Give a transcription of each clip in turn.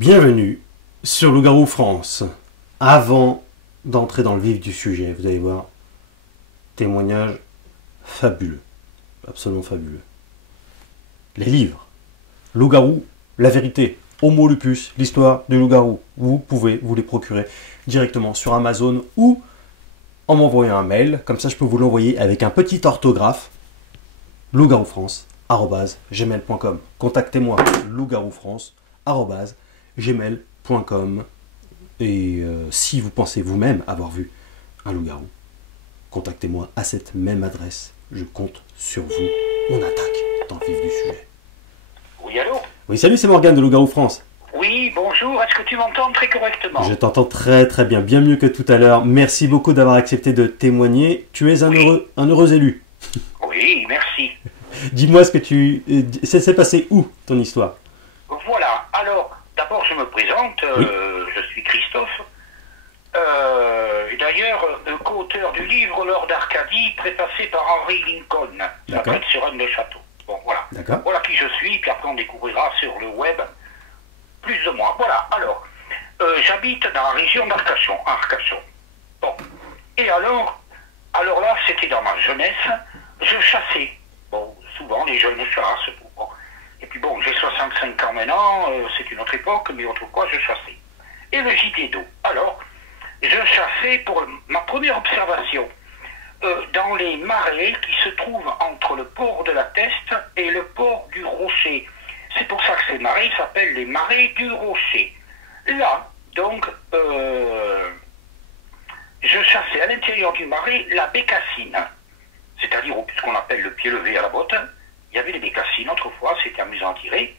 Bienvenue sur Loup-Garou France. Avant d'entrer dans le vif du sujet, vous allez voir, témoignage fabuleux, absolument fabuleux. Les livres, Loup-Garou, la vérité, Homo Lupus, l'histoire du loup-garou. Vous pouvez vous les procurer directement sur Amazon ou en m'envoyant un mail, comme ça je peux vous l'envoyer avec un petit orthographe, loup-garoufrance@gmail.com. Contactez-moi, loup-garoufrance@gmail.com. Et si vous pensez vous-même avoir vu un loup-garou, contactez-moi à cette même adresse. Je compte sur vous. On attaque dans le vif du sujet. Oui, allô? Oui, salut, c'est Morgane de Loup-Garou France. Oui, bonjour, est-ce que tu m'entends très correctement? Je t'entends très très bien, bien mieux que tout à l'heure. Merci beaucoup d'avoir accepté de témoigner. Tu es un heureux élu. Oui, merci. Dis-moi ce que ça s'est passé où, ton histoire? Voilà, alors, d'abord je me présente, Oui. je suis Christophe, et d'ailleurs, co-auteur du livre Lord d'Arcadie, préfacé par Henry Lincoln, ça D'accord. s'appelle Sur un de château. Bon, voilà. D'accord. Voilà qui je suis, puis après on découvrira sur le web plus de moi. Voilà, alors, j'habite dans la région d'Arcachon, Arcachon. Bon, et alors là, c'était dans ma jeunesse, je chassais. Bon, souvent les jeunes chassent. Bon. Et puis bon, j'ai 65 ans maintenant, c'est une autre époque, mais autrefois je chassais. Et le gibier d'eau. Alors, je chassais pour ma première observation dans les marais qui se trouvent entre le port de la Teste et le port du Rocher. C'est pour ça que ces marais s'appellent les marais du Rocher. Là, donc, je chassais à l'intérieur du marais la bécassine, c'est-à-dire ce qu'on appelle le pied levé à la botte. Il y avait des bécassines autrefois, c'était amusant à tirer.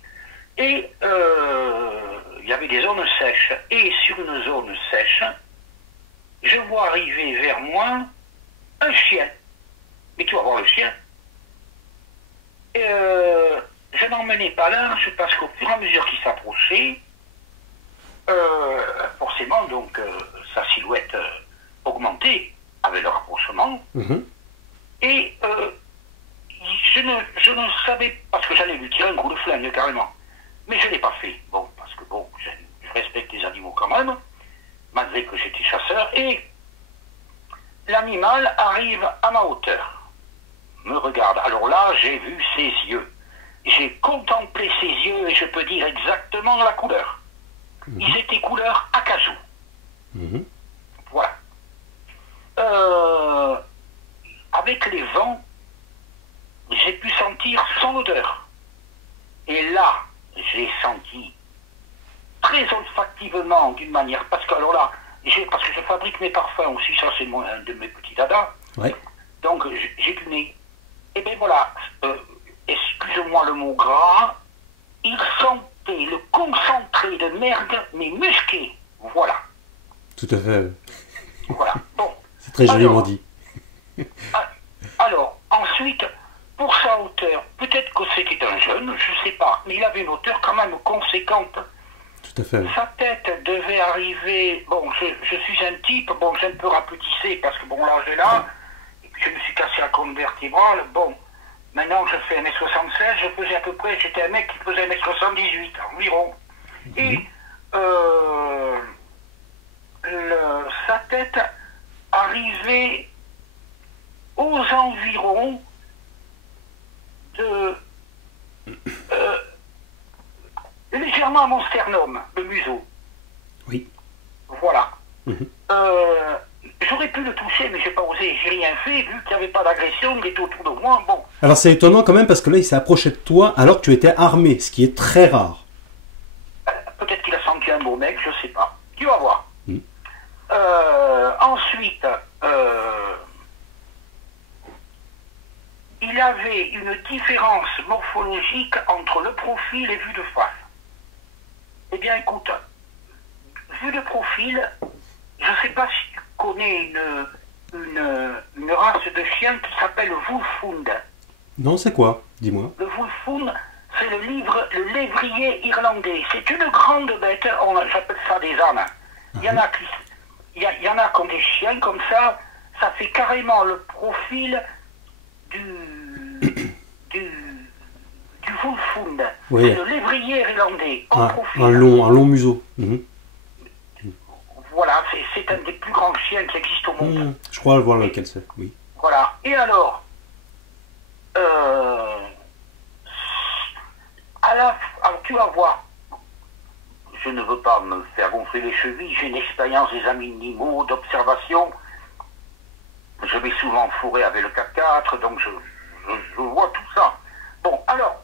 Et il y avait des zones sèches. Et sur une zone sèche, je vois arriver vers moi un chien. Mais tu vas voir le chien. Et je n'en menais pas large parce qu'au fur et à mesure qu'il s'approchait, forcément, donc, sa silhouette augmentait avec le rapprochement. Mhm. Et je ne savais, parce que j'allais lui tirer un coup de flingue carrément, mais je ne l'ai pas fait. Bon, parce que bon, je respecte les animaux quand même, malgré que j'étais chasseur, et l'animal arrive à ma hauteur, me regarde. Alors là, j'ai vu ses yeux. J'ai contemplé ses yeux et je peux dire exactement la couleur. Ils étaient couleur acajou. Mhm. Voilà. Avec les vents, j'ai pu sentir son odeur. Et là, j'ai senti très olfactivement d'une manière, parce que alors là, parce que je fabrique mes parfums aussi, ça c'est un de mes petits dadas. Ouais. Donc j'ai du nez. Et bien voilà, excusez-moi le mot gras, il sentait le concentré de merde, mais musqué. Voilà. Tout à fait. Voilà. Bon. C'est très joliment Alors, dit. Alors, ensuite, pour sa hauteur, peut-être que c'était un jeune, je ne sais pas, mais il avait une hauteur quand même conséquente. Tout à fait. Sa tête devait arriver, bon, je suis un type, bon, j'ai un peu rapetissé parce que bon, l'âge est là, et puis je me suis cassé la colonne vertébrale, bon, maintenant je fais 1m76, je faisais à peu près, j'étais un mec qui faisait 1m78 environ. Et sa tête arrivait aux environs de légèrement à mon sternum, le museau. Oui. Voilà. Mhm. J'aurais pu le toucher, mais j'ai pas osé, j'ai rien fait, vu qu'il n'y avait pas d'agression, il était autour de moi, bon. Alors c'est étonnant quand même parce que là il s'est approché de toi alors que tu étais armé, ce qui est très rare. Peut-être qu'il a senti un beau mec, je sais pas. Tu vas voir. Mm. Ensuite, il avait une différence morphologique entre le profil et vue de face. Eh bien, écoute, vue de profil, je ne sais pas si tu connais une race de chien qui s'appelle Wolfhound. Non, c'est quoi? Dis-moi. Le Wolfhound, c'est le lévrier irlandais. C'est une grande bête, j'appelle ça des ânes. Il y en a qui ont des chiens comme ça fait carrément le profil du full fund, Oui. c'est le lévrier irlandais, en profil. Un long museau. Voilà, c'est un des plus grands chiens qui existent au monde. Je crois voir lequel c'est, oui. Voilà. Et alors, alors tu vas voir, je ne veux pas me faire gonfler les chevilles, j'ai une expérience des animaux, d'observation. Je vais souvent fourrer avec le 4x4, donc je vois tout ça. Bon, alors,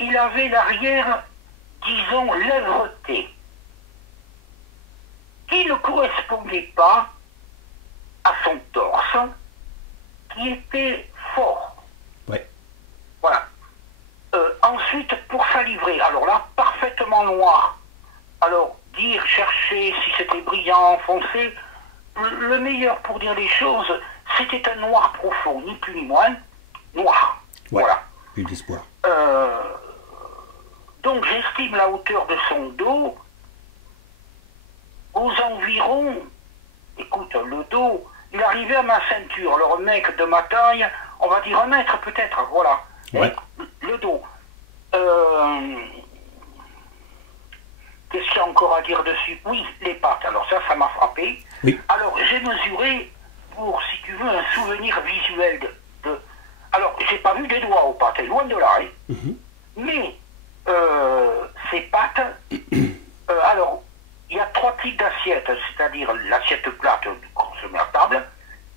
il avait l'arrière, disons, lèvreté, qui ne correspondait pas à son torse, qui était fort. Ouais. Voilà. Ensuite, pour sa livrée, alors là, parfaitement noir. Alors, chercher si c'était brillant, foncé, le meilleur pour dire les choses, c'était un noir profond, ni plus ni moins, noir. Ouais. Voilà. Plus d'espoir. Donc, j'estime la hauteur de son dos aux environs, écoute, le dos, il arrivait à ma ceinture. Alors, un mec de ma taille, on va dire 1 mètre peut-être, voilà. Ouais. Le dos. Qu'est-ce qu'il y a encore à dire dessus? Oui, les pattes. Alors ça m'a frappé. Oui. Alors, j'ai mesuré pour, si tu veux, un souvenir visuel de... Alors, j'ai pas vu des doigts aux pattes, loin de là. Hein. Mais, ces pattes... alors, il y a 3 types d'assiettes, c'est-à-dire l'assiette plate consommée à table,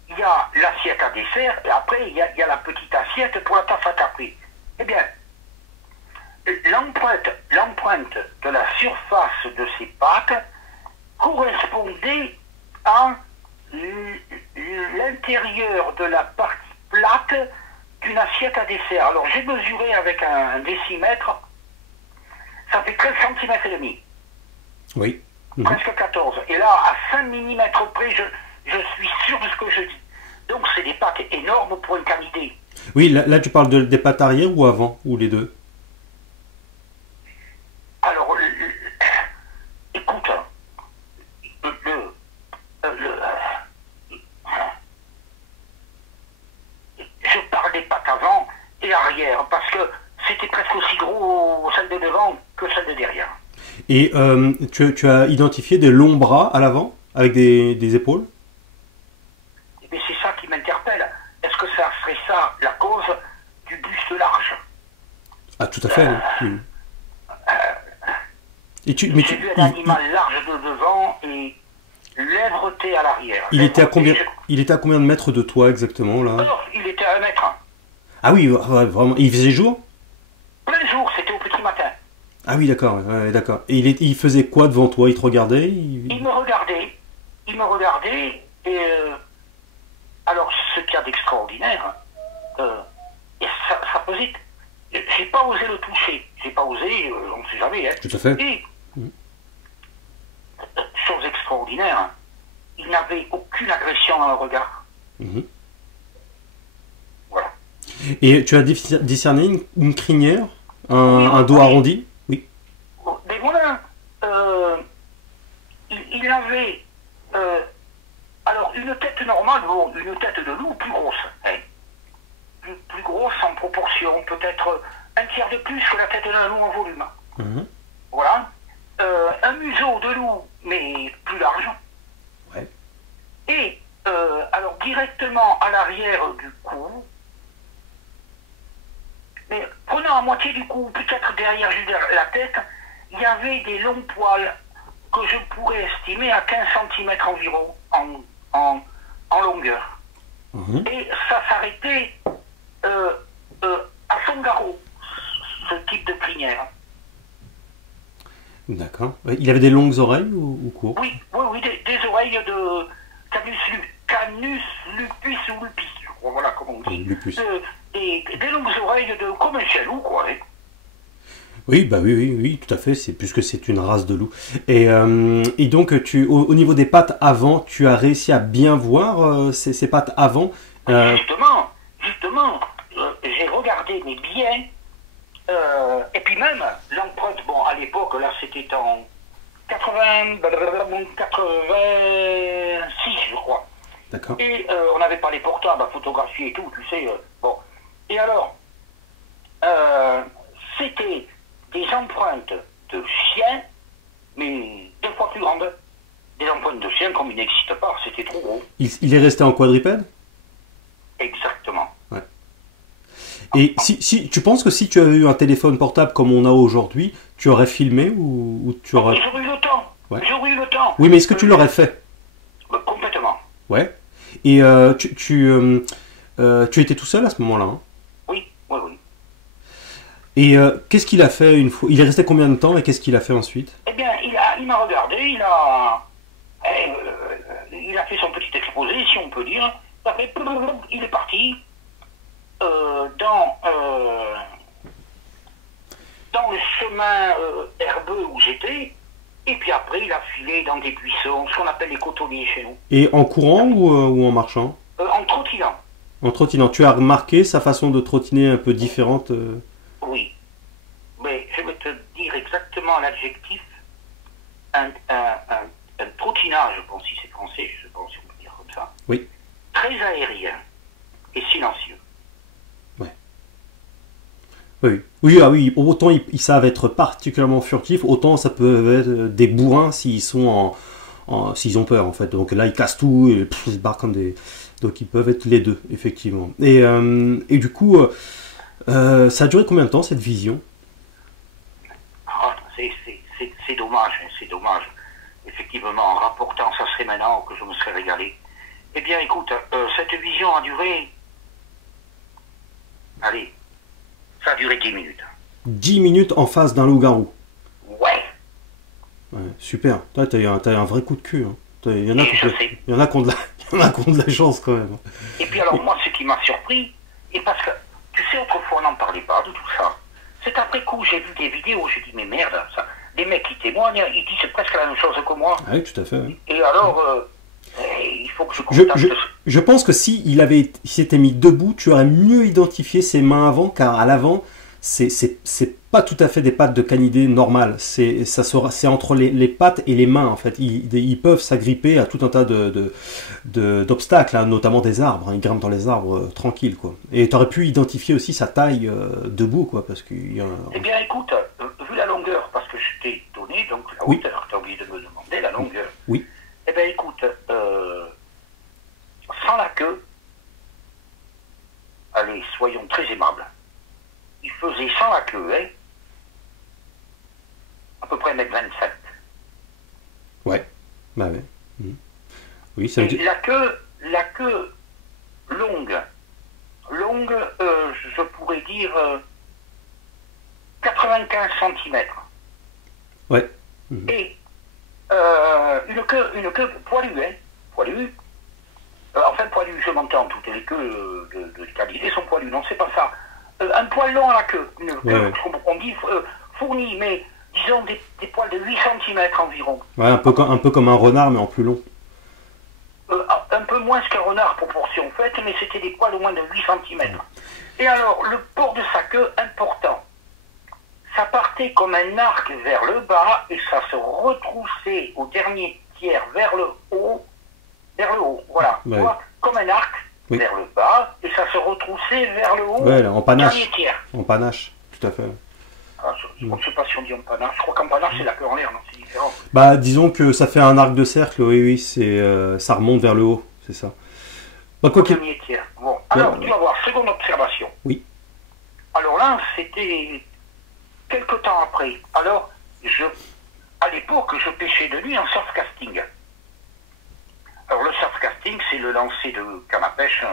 il y a l'assiette à dessert, et après, il y a la petite assiette pour la tasse à café. Eh bien, l'empreinte de la surface de ces pattes correspondait à l'intérieur de la partie plate d'une assiette à dessert. Alors, j'ai mesuré avec un décimètre, ça fait 13 cm et demi. Oui. Presque 14. Et là, à 5 mm près, je suis sûr de ce que je dis. Donc, c'est des pattes énormes pour une canidée. Oui, là tu parles des pattes arrière ou avant, ou les deux? Alors, écoute, je parle des pattes avant et arrière, parce que c'était presque aussi gros celle de devant que celle de derrière. Et tu as identifié des longs bras à l'avant, avec des épaules? Mais c'est ça qui m'interpelle. Est-ce que ça serait ça la cause du buste large? Ah, tout à fait, oui. J'ai vu un animal large de devant et lèvreté à l'arrière. Il était à combien de mètres de toi exactement là? Alors, il était à 1 mètre. Ah oui, vraiment. Et il faisait jour? Plein jour, c'était au petit matin. Ah oui, d'accord, d'accord. Et il faisait quoi devant toi? Il te regardait? Il me regardait, et alors ce qu'il y a d'extraordinaire, et ça pesait. J'ai pas osé le toucher, on ne sait jamais. Hein. Tout à fait. Et, chose extraordinaire, il n'avait aucune agression dans le regard. Voilà. Et tu as discerné une crinière, un dos arrondi? Oui. Mais voilà, il avait alors une tête normale, bon, une tête de loup plus grosse, hein. Plus grosse en proportion, peut-être un tiers de plus que la tête d'un loup en volume. Voilà. Un museau de loup, mais plus large. Ouais. Et alors directement à l'arrière du cou, mais prenant à moitié du cou, peut-être derrière la tête, il y avait des longs poils que je pourrais estimer à 15 cm environ en longueur. Et ça s'arrêtait à son garrot, ce type de crinière. D'accord. Il avait des longues oreilles ou courtes? Oui, des oreilles de Canus lupus ou lupus, voilà comment on dit. Lupus. Des longues oreilles comme un chelou, quoi. Hein. Oui, bah oui, tout à fait. C'est puisque c'est une race de loup. Et donc, au niveau des pattes avant, tu as réussi à bien voir ces pattes avant. Justement, j'ai regardé mes bien. Et puis même l'empreinte, bon, à l'époque, là, c'était en 86, je crois. D'accord. Et on n'avait pas les portables à photographier et tout, tu sais. Bon. Et alors, empreintes de chien, mais 2 fois plus grandes. Des empreintes de chien comme il n'existe pas, c'était trop gros. Il est resté en quadrupède? Exactement. Ouais. Et si tu penses que si tu avais eu un téléphone portable comme on a aujourd'hui, tu aurais filmé ou tu aurais... J'aurais eu le temps. Ouais. J'aurais eu le temps. Oui, mais est-ce que tu l'aurais fait? Complètement. Ouais. Et tu étais tout seul à ce moment-là, hein? Oui, oui, oui. Et qu'est-ce qu'il a fait une fois? Il est resté combien de temps et qu'est-ce qu'il a fait ensuite? Eh bien, il m'a regardé, il a fait son petit exposé, si on peut dire. Après, il est parti dans le chemin herbeux où j'étais. Et puis après, il a filé dans des buissons, ce qu'on appelle les cotonniers chez nous. Et en courant ou en marchant? En trottinant. En trottinant. Tu as remarqué sa façon de trottiner un peu différente? Oui. Mais je vais te dire exactement l'adjectif. Un trottinage, je pense, si c'est français, je pense si on peut dire comme ça. Oui. Très aérien et silencieux. Ouais. Oui. Oui, ah oui. Autant ils savent être particulièrement furtifs, autant ça peut être des bourrins s'ils sont s'ils ont peur en fait. Donc là ils cassent tout et ils se barrent comme des. Donc ils peuvent être les deux, effectivement. Et du coup, ça a duré combien de temps cette vision? Ah, c'est dommage, hein, c'est dommage. Effectivement, en rapportant, ça serait maintenant que je me serais régalé. Eh bien, écoute, cette vision a duré... Allez, ça a duré 10 minutes. 10 minutes en face d'un loup-garou. Ouais. Ouais, super. Toi, t'as eu un vrai coup de cul. Hein. Il y en Et a qui ont de la chance quand même. Et puis alors, moi, ce qui m'a surpris, et parce que, tu sais, autrefois, on n'en parlait pas de tout ça. C'est après coup, j'ai vu des vidéos, j'ai dit, mais merde, ça. Les mecs qui témoignent, ils disent presque la même chose que moi. Ah oui, tout à fait. Oui. Et alors, il faut que je contacte... Je pense que s'il s'était mis debout, tu aurais mieux identifié ses mains avant, car à l'avant, c'est pas tout à fait des pattes de canidé normales. C'est entre les pattes et les mains, en fait. Ils peuvent s'agripper à tout un tas d'obstacles, hein, notamment des arbres. Hein. Ils grimpent dans les arbres tranquilles, quoi. Et tu aurais pu identifier aussi sa taille debout, quoi, parce qu'il y a... Eh bien, écoute, vu la longueur, parce que je t'ai donné, donc la hauteur, tu as oublié de me demander la longueur. Oui. Eh bien, écoute, sans la queue, allez, soyons très aimables, il faisait sans la queue, hein, à peu près 1,27 m. Ouais, bah ouais. Mmh. Oui, ça veut dire... La queue longue, je pourrais dire 95 cm. Ouais. Mmh. Et une queue poilue, hein, poilue. Enfin, poilue, je m'entends, toutes les queues de canidés sont poilues, non, c'est pas ça. Un poil long à la queue, une queue, on dit fournie, mais disons des poils de 8 cm environ. Ouais, un peu comme un renard, mais en plus long. Un peu moins qu'un renard, proportion faite, mais c'était des poils au moins de 8 cm. Et alors, le port de sa queue, important. Ça partait comme un arc vers le bas, et ça se retroussait au dernier tiers vers le haut, voilà. Ouais. Comme un arc vers le bas, et ça se retroussait vers le haut, ouais, en panache. dernier tiers. En panache, tout à fait. Ah, je ne sais pas si on dit en panache. Je crois qu'en panache, c'est la queue en l'air, non, c'est différent. Bah, disons que ça fait un arc de cercle, oui, ça remonte vers le haut, c'est ça. Bah, quoi qu'il... Dernier tiers. Bon, alors, tu vas voir, seconde observation. Oui. Alors là, c'était quelque temps après. Alors, à l'époque, je pêchais de nuit en surfcasting. Alors, le surfcasting, c'est le lancer de canne à pêche,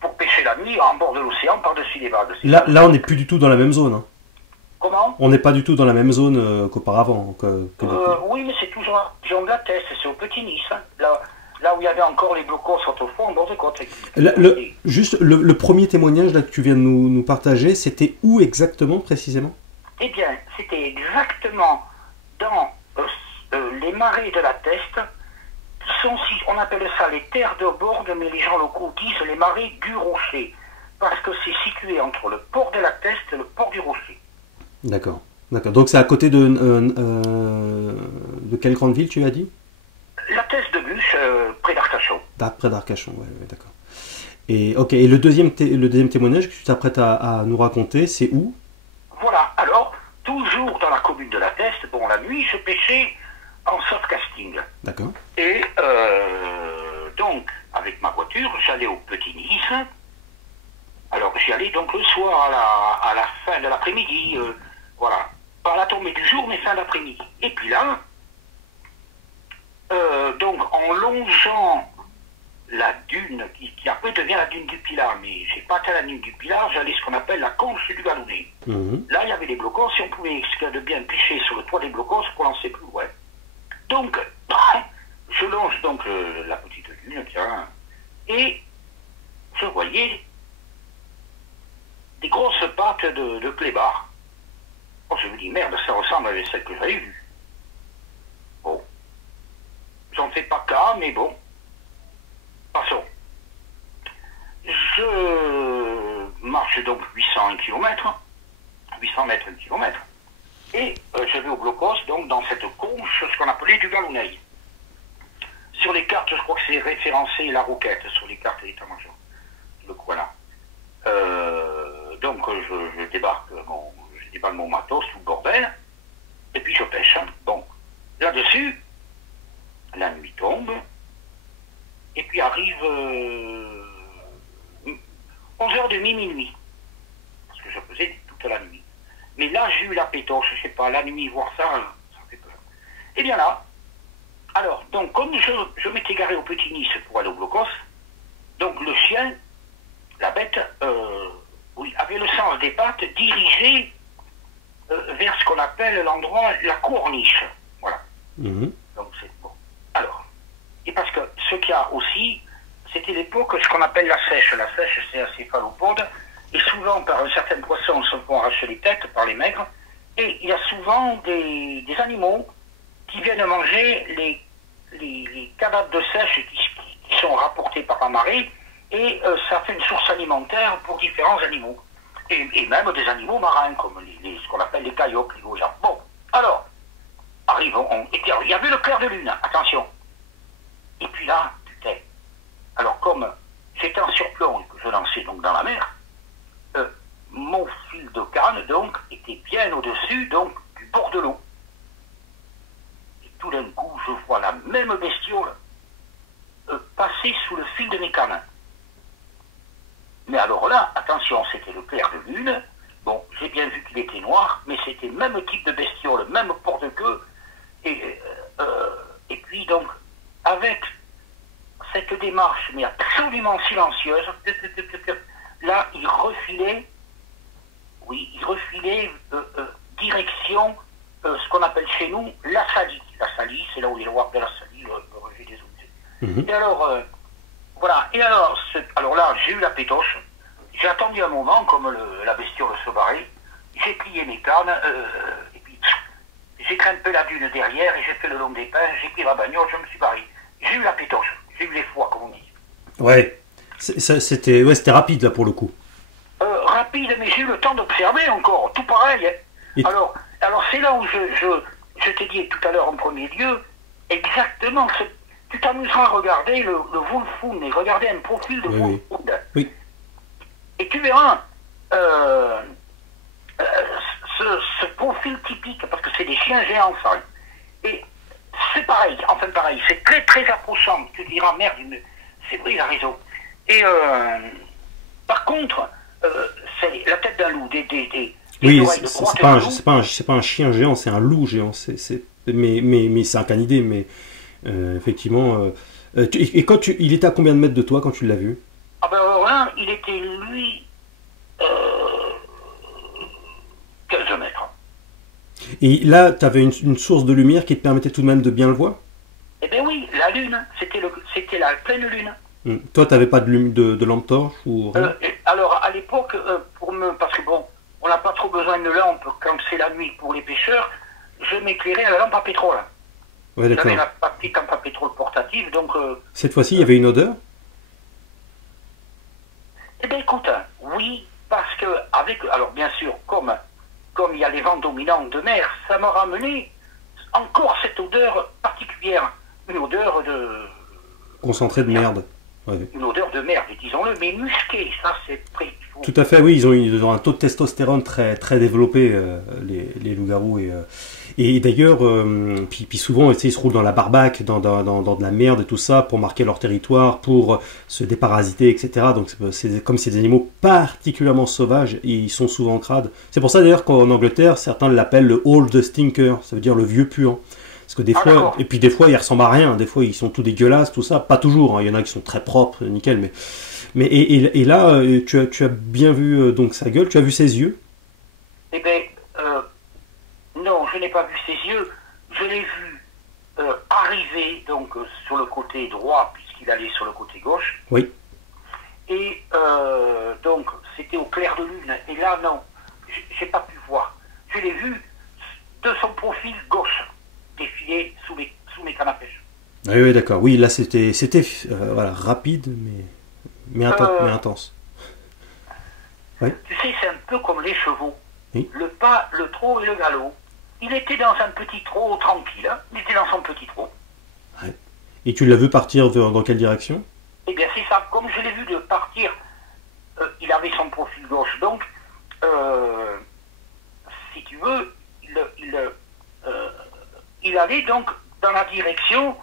pour pêcher la nuit en bord de l'océan par-dessus les vagues. Là, on n'est plus du tout dans la même zone. Hein. Comment? On n'est pas du tout dans la même zone qu'auparavant. Oui, mais c'est toujours en région de la Teste, c'est au Petit Nice. Hein. Là où il y avait encore les blocos autrefois en bord de côte. Juste, le premier témoignage là, que tu viens de nous partager, c'était où exactement, précisément? Eh bien, c'était exactement dans les marais de la Teste, on appelle ça les terres de bord, mais les gens locaux disent les marais du Rocher, parce que c'est situé entre le port de la Teste et le port du Rocher. D'accord. Donc c'est à côté de quelle grande ville tu as dit? La Teste de Bûche, près d'Arcachon. Près d'Arcachon, ouais, d'accord. Et ok. Et le deuxième témoignage que tu t'apprêtes à nous raconter, c'est où? Voilà. Alors, tout toujours dans la commune de la Teste, bon, la nuit, je pêchais en surfcasting. D'accord. Et donc, avec ma voiture, j'allais au Petit Nice. Alors, j'y allais donc le soir à la fin de l'après-midi, voilà. Pas à la tombée du jour, mais fin d'après-midi. Et puis là, donc, en longeant la dune, qui après devient la dune du Pilat, mais j'ai pas atteint la dune du Pilat, j'allais ce qu'on appelle la conche du Galonnet. Là, il y avait des blocos, si on pouvait de bien pêcher sur le toit des blocos pour lancer plus loin. Donc, je longe donc la petite dune, tiens, et je voyais des grosses pattes de clébard. Oh, je me dis, merde, ça ressemble à celle que j'avais vue. Bon. J'en fais pas cas, mais bon. Passons. Je marche donc 800 km, 800 mètres 1 km, et je vais au blocos, donc dans cette conche, ce qu'on appelait du Galonnet. Sur les cartes, je crois que c'est référencé la Roquette, sur les cartes d'état-major, le coin là. Donc je débarque, je déballe mon matos, tout le bordel, et puis je pêche. Bon, là-dessus, la nuit tombe, et puis arrive 11h30, minuit, parce que je faisais toute la nuit. Mais là, j'ai eu la pétoche, je sais pas, la nuit, voir ça, ça fait peur. Et bien là, alors, donc comme je m'étais garé au Petit Nice pour aller au blocos, donc le chien, la bête, oui, avait le sens des pattes dirigé vers ce qu'on appelle l'endroit, la corniche. Voilà. Donc c'est bon. Alors, et parce que ce qu'il y a aussi, c'était l'époque, ce qu'on appelle la sèche. La sèche, c'est un céphalopode, et souvent, par un certain poisson, on se font arracher les têtes par les maigres, et il y a souvent des animaux qui viennent manger les cadavres de sèche qui sont rapportés par la marée, et ça fait une source alimentaire pour différents animaux. Et même des animaux marins, comme ce qu'on appelle les caillocs, les goujats. Bon, alors, et puis, il y avait le clair de lune, attention. Et puis là, putain, alors comme j'étais en surplomb et que je lançais donc dans la mer, mon fil de canne, donc, était bien au-dessus, donc, du bord de l'eau. Et tout d'un coup, je vois la même bestiole passer sous le fil de mes cannes. Mais alors là, attention, c'était le clair de lune. Bon, j'ai bien vu qu'il était noir, mais c'était le même type de bestiole, même port de queue. Et puis donc, avec cette démarche, mais absolument silencieuse, là, il refilait direction ce qu'on appelle chez nous la salie. La salie, c'est là où il y a le wap de la salie, le rejet des eaux. Et alors, voilà. Et alors là, j'ai eu la pétoche. J'ai attendu un moment, comme la bestiole se barrait. J'ai plié mes cannes, et puis j'ai grimpé la dune derrière, et j'ai fait le long des pins, j'ai pris ma bagnole, je me suis barré. J'ai eu la pétoche. J'ai eu les foies, comme on dit. Ouais. C'était rapide, là, pour le coup. Rapide, mais j'ai eu le temps d'observer encore. Tout pareil. Hein. Alors c'est là où je t'ai dit tout à l'heure en premier lieu, exactement, tu t'amuseras à regarder le Wolfhound et regarder un profil de Wolfhound. Oui. Et tu verras ce profil typique, parce que c'est des chiens géants, ça. Et c'est pareil, enfin pareil, c'est très très approchant. Tu te diras, merde, c'est vrai, il a raison. Et par contre, c'est la tête d'un loup, oui, c'est pas un chien géant, c'est un loup géant. Mais c'est un canidé, mais effectivement. Et il était à combien de mètres de toi quand tu l'as vu? Ah ben alors là, il était lui 15 mètres. Et là, tu avais une source de lumière qui te permettait tout de même de bien le voir? Eh bien oui, la lune, c'était la pleine lune. Toi, tu n'avais pas de lampe torche ou rien? Alors à l'époque, parce que bon, on n'a pas trop besoin de lampe quand c'est la nuit pour les pêcheurs, je m'éclairais à la lampe à pétrole. Ouais, d'accord. J'avais la petite lampe à pétrole portative, donc... Cette fois-ci, il y avait une odeur? Eh bien écoute, oui, parce que alors bien sûr, comme il y a les vents dominants de mer, ça m'a ramené encore cette odeur particulière, une odeur de... Concentré de merde. Ouais. Une odeur de merde, disons-le, mais musquée, ça c'est fou. Tout à fait, oui, ils ont un taux de testostérone très, très développé, les loups-garous. Et d'ailleurs, puis souvent, tu sais, ils se roulent dans la barbaque, dans de la merde et tout ça, pour marquer leur territoire, pour se déparasiter, etc. Donc, comme c'est des animaux particulièrement sauvages, ils sont souvent crades. C'est pour ça d'ailleurs qu'en Angleterre, certains l'appellent le Old Stinker, ça veut dire le vieux puant. Parce que des fois, et puis des fois, ils ressemblent à rien, des fois, ils sont tout dégueulasses, tout ça. Pas toujours, hein. Il y en a qui sont très propres, nickel, et là, tu as bien vu donc sa gueule, tu as vu ses yeux? Eh bien, non, je n'ai pas vu ses yeux. Je l'ai vu arriver donc sur le côté droit, puisqu'il allait sur le côté gauche. Oui. Et donc, c'était au clair de lune. Et là, non, j'ai pas pu voir. Je l'ai vu de son profil gauche défiler sous mes cannes à pêche. Ah oui, d'accord. Oui, là, c'était voilà, rapide, mais intense. Oui. Tu sais, c'est un peu comme les chevaux. Oui. Le pas, le trot et le galop. Il était dans un petit trot tranquille. Hein. Il était dans son petit trot. Ouais. Et tu l'as vu partir dans quelle direction? Eh bien, c'est ça. Comme je l'ai vu de partir, il avait son profil gauche. Donc, si tu veux, il allait donc dans la direction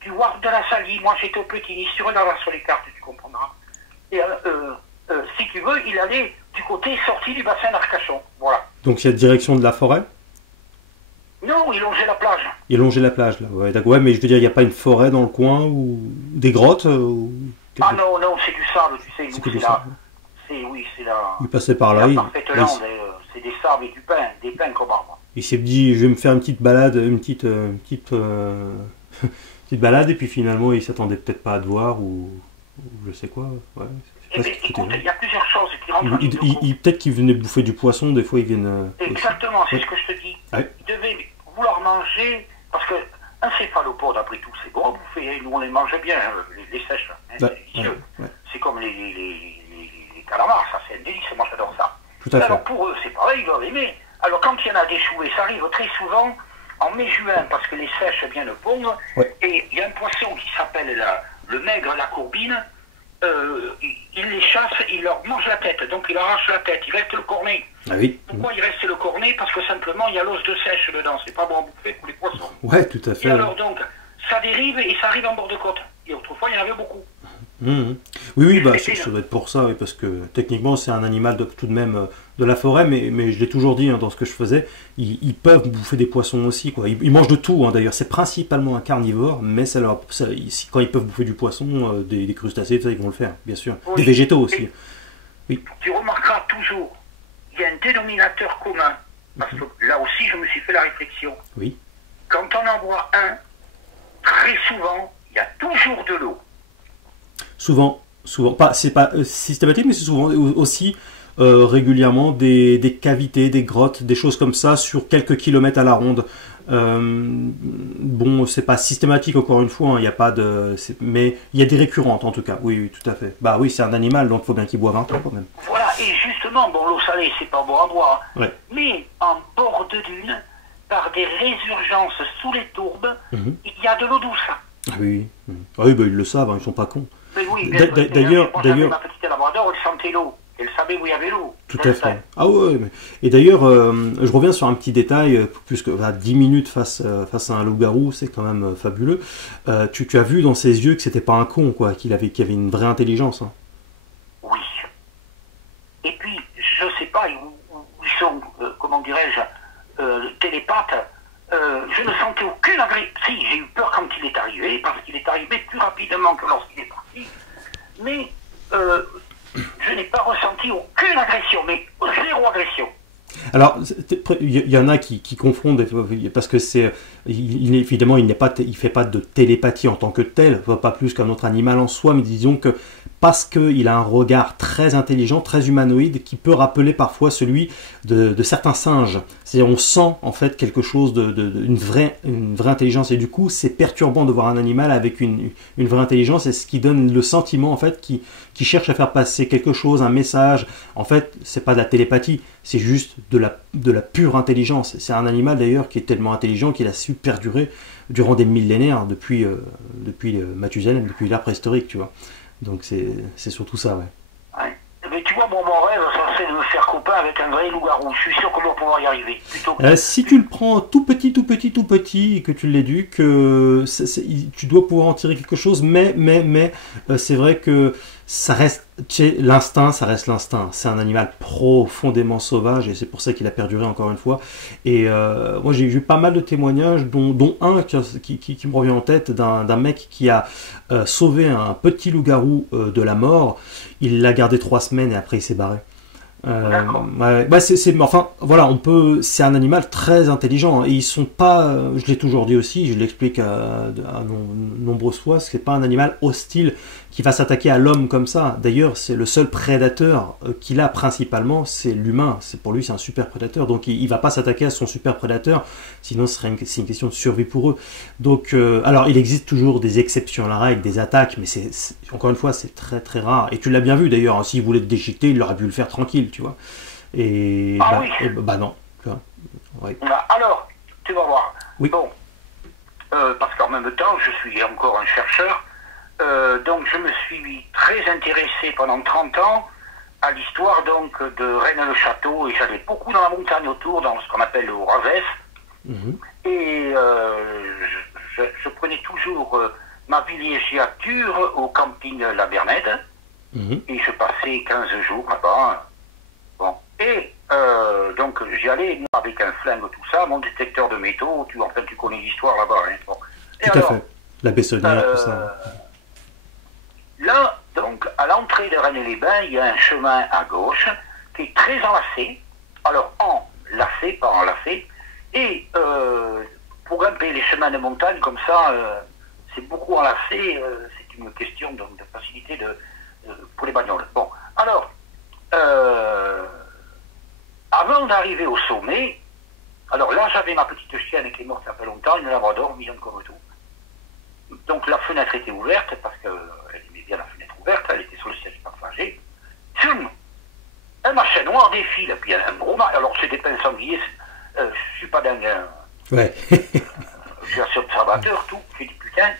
du Wharf de la Salie. Moi, j'étais au Petit Nice. Tu regarderas sur les cartes, tu comprendras. Et si tu veux, il allait du côté sorti du bassin d'Arcachon. Voilà. Donc, il y a direction de la forêt? Non, il longeait la plage. Il longeait la plage, là. Ouais, d'accord. Ouais, mais je veux dire, il n'y a pas une forêt dans le coin ou des grottes Ah non, non, c'est du sable, tu sais. C'est que Nous, du c'est sable. Oui, c'est la... Il passait par là. La parfaite lande, c'est des sables et du pain, des pains comme arbre. Il s'est dit, je vais me faire une petite balade, petite balade, et puis finalement, il s'attendait peut-être pas à te voir, ou je sais quoi. Ouais, Eh bien, écoute, il y a plusieurs choses qui rentrent en ligne de compte. peut-être qu'ils venaient bouffer du poisson, des fois ils viennent... Exactement, c'est ouais. ce que je te dis. Ouais. Ils devaient vouloir manger, parce que un céphalopode, après tout, c'est bon à bouffer, hein. Nous on les mange bien, les sèches, hein, Ouais, c'est délicieux. ouais. C'est comme les calamars, ça c'est un délice, moi j'adore ça. Tout à fait. Alors pour eux, c'est pareil, ils doivent aimer. Alors quand il y en a d'échoués, ça arrive très souvent en mai-juin, parce que les sèches viennent pondre, Ouais. et il y a un poisson qui s'appelle le maigre, la courbine, il les chasse, il leur mange la tête, donc il arrache la tête, il reste le cornet. Ah oui. Pourquoi il reste le cornet? Parce que simplement il y a l'os de sèche dedans, c'est pas bon à bouffer pour les poissons. Ouais, tout à fait. Et alors donc, ça dérive et ça arrive en bord de côte. Et autrefois il y en avait beaucoup. Oui, oui, bah, c'était ça doit être pour ça, oui, parce que techniquement c'est un animal tout de même de la forêt, mais je l'ai toujours dit hein, dans ce que je faisais, ils peuvent bouffer des poissons aussi, quoi. Ils mangent de tout, hein, d'ailleurs, c'est principalement un carnivore, mais quand ils peuvent bouffer du poisson, des crustacés, ça, ils vont le faire, bien sûr. Oui. Des végétaux aussi. Et Oui. tu remarqueras toujours, il y a un dénominateur commun, parce que là aussi je me suis fait la réflexion. Oui. Quand on en boit un, très souvent, il y a toujours de l'eau. Souvent, c'est pas systématique, mais c'est souvent aussi régulièrement des cavités, des grottes, des choses comme ça sur quelques kilomètres à la ronde. Bon, c'est pas systématique encore une fois, il n'y a pas mais il y a des récurrentes en tout cas. Oui, oui, tout à fait. Bah oui, c'est un animal, donc il faut bien qu'il boive un peu quand même. Voilà, et justement, bon, l'eau salée, c'est pas bon à boire, hein. Ouais. Mais en bord de dune, par des résurgences sous les tourbes, il y a de l'eau douce. Ah oui, oui. Ah oui, bah, ils le savent, hein, ils sont pas cons. Mais oui, D'ailleurs, ma petite Labrador, elle sentait l'eau. Elle savait où il y avait l'eau. Tout à fait. Ah ouais, et d'ailleurs, je reviens sur un petit détail, puisque 10 minutes face à un loup-garou, c'est quand même fabuleux. Tu as vu dans ses yeux que c'était pas un con, quoi, qu'il avait une vraie intelligence. Hein. Oui. Et puis, je sais pas où ils sont, comment dirais-je, télépathes. Je ne sentais aucune agression. Si, j'ai eu peur quand il est arrivé, parce qu'il est arrivé plus rapidement que lorsqu'il est parti. Mais je n'ai pas ressenti aucune agression, mais zéro agression. Alors, il y en a qui confondent, parce que évidemment, il fait pas de télépathie en tant que tel, pas plus qu'un autre animal en soi, mais disons que parce qu'il a un regard très intelligent, très humanoïde, qui peut rappeler parfois celui de certains singes. C'est-à-dire, on sent en fait quelque chose une vraie intelligence, et du coup, c'est perturbant de voir un animal avec une vraie intelligence, et ce qui donne le sentiment en fait qui cherche à faire passer quelque chose, un message. En fait, c'est pas de la télépathie, c'est juste de la pure intelligence. C'est un animal d'ailleurs qui est tellement intelligent qu'il a su perdurer durant des millénaires, depuis Mathusalem, depuis l'ère préhistorique, tu vois. Donc c'est surtout ça, ouais. Ouais. Mais tu vois, mon rêve, ça serait de me faire copain avec un vrai loup-garou. Je suis sûr qu'on va pouvoir y arriver. Si tu le prends tout petit, et que tu l'éduques, tu dois pouvoir en tirer quelque chose, mais c'est vrai que ça reste l'instinct, ça reste l'instinct. C'est un animal profondément sauvage et c'est pour ça qu'il a perduré encore une fois. Et moi j'ai eu pas mal de témoignages, dont un qui me revient en tête d'un mec qui a sauvé un petit loup-garou de la mort. Il l'a gardé 3 semaines et après il s'est barré. Enfin voilà, c'est un animal très intelligent et ils sont pas, je l'ai toujours dit aussi, je l'explique à nombreuses fois, c'est pas un animal hostile qui va s'attaquer à l'homme comme ça. D'ailleurs, c'est le seul prédateur qu'il a principalement, c'est l'humain. Pour lui, c'est un super prédateur, donc il va pas s'attaquer à son super prédateur, sinon c'est une question de survie pour eux. Donc, alors il existe toujours des exceptions à la règle, des attaques, mais encore une fois, c'est très très rare. Et tu l'as bien vu d'ailleurs, hein, s'il voulait te déchiqueter, il aurait pu le faire tranquille, tu vois. Et non. Tu vois, ouais. Alors, tu vas voir. Oui. Bon, parce qu'en même temps, je suis encore un chercheur. Donc je me suis très intéressé pendant 30 ans à l'histoire donc de Rennes-le-Château et j'allais beaucoup dans la montagne autour, dans ce qu'on appelle le Haut-Ravès. Et je prenais toujours ma villégiature au camping La Bernède et je passais 15 jours là-bas. Bon. Et donc j'y allais moi, avec un flingue, tout ça, mon détecteur de métaux, tu connais l'histoire là-bas. Hein. Bon. Tout à fait. La Bessonnière, tout ça. Là, donc, à l'entrée de Rennes-les-Bains, il y a un chemin à gauche qui est très enlacé. Alors, enlacé, pas enlacé. Et pour grimper les chemins de montagne comme ça, c'est beaucoup enlacé. C'est une question donc, de facilité pour les bagnoles. Bon, alors, avant d'arriver au sommet, alors là, j'avais ma petite chienne qui est morte il y a pas longtemps, une labrador, mignonne comme tout. Donc, la fenêtre était ouverte parce que bien la fenêtre ouverte, elle était sur le siège passager. Un machin noir défile, puis il y a un gros machin. Alors c'est des pinces sangliers, je suis pas dingue. Ouais. Je suis assez observateur, tout. Je dis putain,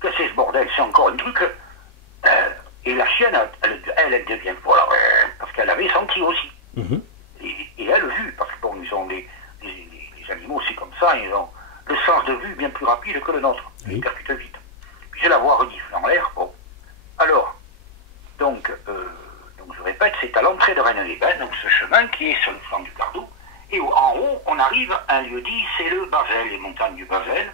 que c'est ce bordel, c'est encore un truc. Et la chienne, elle devient folle, parce qu'elle avait senti aussi. Et elle a vu, parce que bon, ils ont les animaux, c'est comme ça, ils ont le sens de vue bien plus rapide que le nôtre. Ils percutent vite. Je la vois renifler en l'air. Bon. Alors, donc je répète, c'est à l'entrée de Rennes-les-Bains, donc ce chemin qui est sur le flanc du Gardou. Et en haut, on arrive à un lieu dit, c'est le Bavel, les montagnes du Bavel.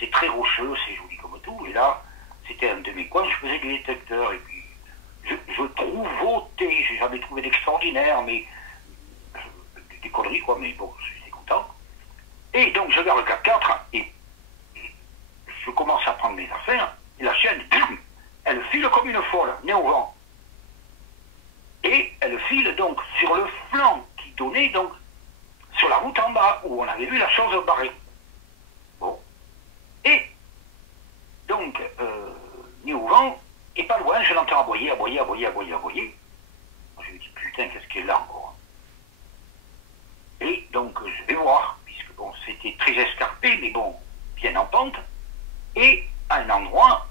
C'est très rocheux, c'est joli comme tout. Et là, c'était un de mes coins, je faisais du détecteur. Et puis, je trouve voter, j'ai jamais trouvé d'extraordinaire, mais des conneries, quoi, mais bon, je suis content. Et donc, je garde le 4x4 et je commence à prendre mes affaires. Et la chienne, elle file comme une folle, nez au vent. Et elle file donc sur le flanc qui donnait donc sur la route en bas, où on avait vu la chose barrée. Bon. Et donc, nez au vent, et pas loin, je l'entends aboyer. Je me dis, putain, qu'est-ce qu'il y a là encore? Et donc, je vais voir, puisque bon, c'était très escarpé, mais bon, bien en pente. Et à un endroit,